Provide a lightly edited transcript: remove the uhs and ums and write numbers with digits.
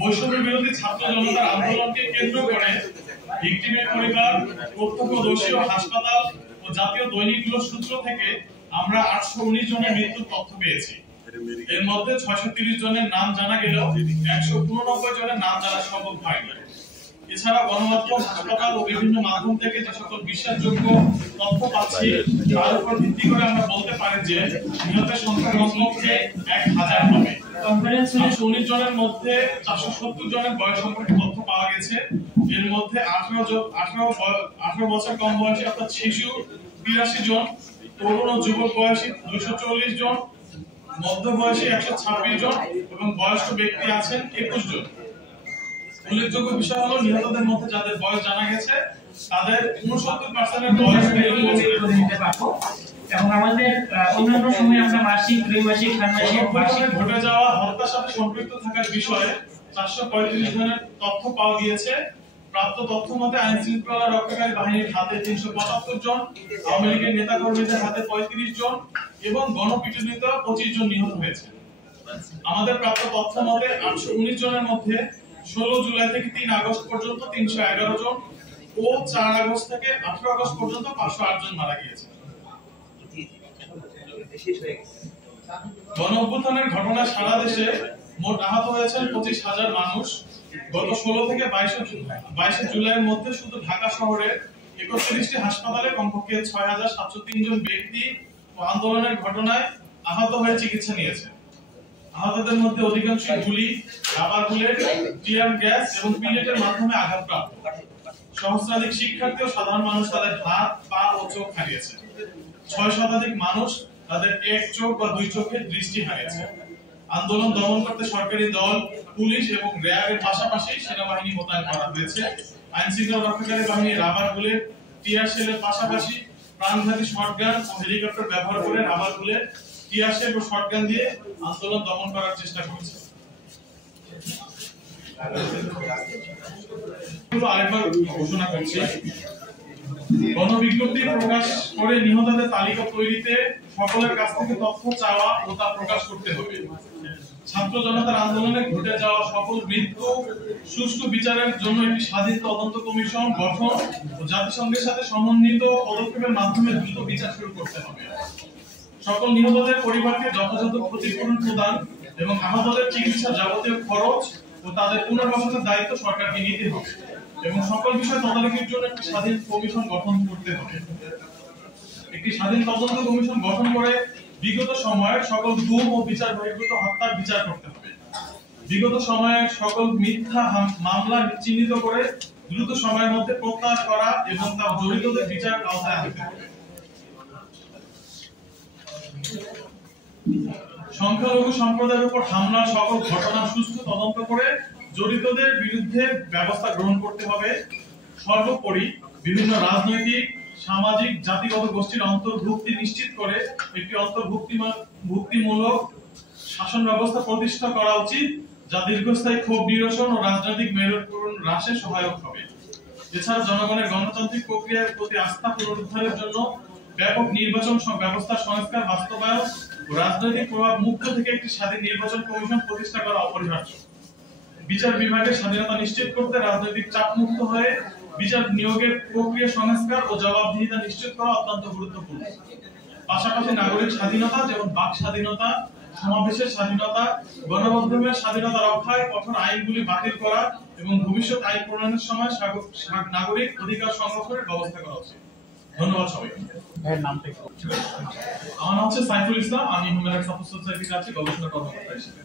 বৈষম্য বিরোধী ছাত্র জনতার আন্দোলনকে কেন্দ্র করে ভিকটিমের পরিবার, প্রত্যক্ষদর্শী ও হাসপাতাল ও জাতীয় দৈনিকগুলোর সূত্র থেকে আমরা 819 জনের মৃত্যুর তথ্য পেয়েছি। এর মধ্যে 630 জনের নাম জানা গেলেও 189 জনের নাম জানা সম্ভব হয়নি। এছাড়া গণমাধ্যম, হাসপাতাল ও বিভিন্ন মাধ্যম থেকে যে সকল বিশ্বাসযোগ্য তথ্য পাচ্ছি তার উপর ভিত্তি করে আমরা বলতে পারি যে নিহতের সংখ্যা কমপক্ষে 1000 হবে। 819 জনের মধ্যে 470 জনের বয়স সম্পর্কে তথ্য পাওয়া গেছে। এর মধ্যে 18 বছর কম বয়সী অর্থাৎ শিশু 83 জন, তরুণ ও যুবক বয়সী 240 জন, মধ্যবয়সী 126 জন এবং বয়স্ক ব্যক্তি আছেন 21 জন। উল্লেখযোগ্য বিষয় হলো নিহতদের মধ্যে যাদের বয়স জানা গেছে তাদের 69% বয়স এবং আমাদের অন্যান্য সময় আমরা মাসিক, ত্রৈমাসিক, ষান্মাসিক ঘটে যাওয়া হত্যার সাথে সম্পৃক্ত থাকার বিষয়ে 435 জনের তথ্য পাওয়া গিয়েছে। প্রাপ্ত তথ্য মতে আইন শৃঙ্খলা রক্ষাকারী বাহিনীর হাতে 375 জন, আওয়ামী লীগের নেতা কর্মীদের হাতে 35 জন এবং গণপিটুনিতে 25 জন নিহত হয়েছে। আমাদের প্রাপ্ত তথ্য মতে 819 জনের মধ্যে 16 জুলাই থেকে 3 আগস্ট পর্যন্ত 311 জন ও 4 আগস্ট থেকে 18 আগস্ট পর্যন্ত 508 জন মারা গিয়েছে। গণঅভ্যুত্থানের ঘটনায় সারা দেশে মোট আহত হয়েছেন 25,000 মানুষ। গত 16 থেকে 22 জুলাইয়ের মধ্যে শুধু ঢাকা শহরে 31টি হাসপাতালে কমপক্ষে 6,703 জন ব্যক্তি ও আন্দোলনের ঘটনায় আহত হয়ে চিকিৎসা নিয়েছে। আহতদের মধ্যে অধিকাংশই গুলি, রাবার বুলেট, টিয়ার গ্যাস এবং পিলেটের মাধ্যমে আঘাতপ্রাপ্ত। সহস্রাধিক শিক্ষার্থী ও সাধারণ মানুষ তাদের হাত, পা ও চোখ হারিয়েছে। 6 শতাধিক মানুষ তাদের এক চোখ বা 2 চোখের দৃষ্টি হারিয়েছে। আন্দোলন দমন করতে সরকারি দল, পুলিশ এবং র্যাবের পাশাপাশি সেনাবাহিনী মোতায়েন করা হয়েছে। আইন শৃঙ্খলা রক্ষাকারী বাহিনী রাবার বুলেট, টিয়ার শেলের পাশাপাশি প্রাণঘাতী শটগান ও হেলিকপ্টার ব্যবহার করে রাবার বুলেট, টিয়ার শেল ও শটগান দিয়ে আন্দোলন দমন করার চেষ্টা করছে। আরেকবার ঘোষণা করছি, গণবিজ্ঞপ্তি প্রকাশ করে নিহতদের তালিকা তৈরিতে সকলের কাছ থেকে তথ্য চাওয়া ও তা প্রকাশ করতে হবে। ছাত্র জনতার আন্দোলনে ঘটে যাওয়া সকল মৃত্যু সুষ্ঠু বিচারের জন্য একটি স্বাধীন তদন্ত কমিশন গঠন ও জাতিসংঘের সাথে সমন্বিত পদক্ষেপের মাধ্যমে দ্রুত বিচার শুরু করতে হবে। সকল নিহতদের পরিবারকে যথাযথ ক্ষতিপূরণ প্রদান এবং আহতদের চিকিৎসার যাবতীয় খরচ ও তাদের পুনর্বাসনের দায়িত্ব সরকারকে নিতে হবে এবং সকল বিষয় তদারকির জন্য একটি স্বাধীন কমিশন গঠন করতে হবে। একটি স্বাধীন তদন্ত কমিশন গঠন করে বিগত সময়ের সকল গুম ও বিচার বহির্ভূত হত্যার বিচার করতে হবে। বিগত সময়ের সকল মিথ্যা মামলা চিহ্নিত করে দ্রুত সময়ের মধ্যে প্রত্যাহার করা এবং তার জড়িতদের বিচার আওতায় আনতে হবে। সংখ্যালঘু সম্প্রদায়ের উপর হামলার সকল ঘটনা সুষ্ঠু তদন্ত করে জড়িতদের বিরুদ্ধে ব্যবস্থা গ্রহণ করতে হবে। সর্বোপরি বিভিন্ন রাজনৈতিক, সামাজিক, জাতিগত গোষ্ঠীর অন্তর্ভুক্তি নিশ্চিত করে একটি অন্তর্ভুক্তিমূলক শাসন ব্যবস্থা প্রতিষ্ঠা করা উচিত, যা দীর্ঘস্থায়ী ক্ষোভ নিরসন ও রাজনৈতিক মেরুকরণ হ্রাসে সহায়ক হবে। এছাড়া জনগণের গণতান্ত্রিক প্রক্রিয়ার প্রতি আস্থা পুনরুদ্ধারের জন্য ব্যাপক নির্বাচন ব্যবস্থা সংস্কার বাস্তবায়ন ও রাজনৈতিক প্রভাব মুক্ত থেকে একটি স্বাধীন নির্বাচন কমিশন প্রতিষ্ঠা করা অপরিহার্য। বিচার বিভাগের স্বাধীনতা নিশ্চিত করতে রাজনৈতিক চাপ মুক্ত হয়ে বিচার নিয়োগের প্রক্রিয়া সংস্কার ও জবাবদিহিতা নিশ্চিত করা অত্যন্ত গুরুত্বপূর্ণ। পাশাপাশি নাগরিক স্বাধীনতা যেমন বাক স্বাধীনতা, সমাবেশের স্বাধীনতা, গণমাধ্যমের স্বাধীনতা রক্ষায় কঠোর আইনগুলি বাতিল করা এবং ভবিষ্যৎ আইন প্রণয়নের সময় নাগরিক অধিকার সংরক্ষণের ব্যবস্থা করা উচিত। ধন্যবাদ সবাইকে। আমার নাম হচ্ছে সাইফুল ইসলাম, আমি হিউম্যান রাইটস সোসাইটির কাছে গবেষণা কর্মকর্তা হিসেবে।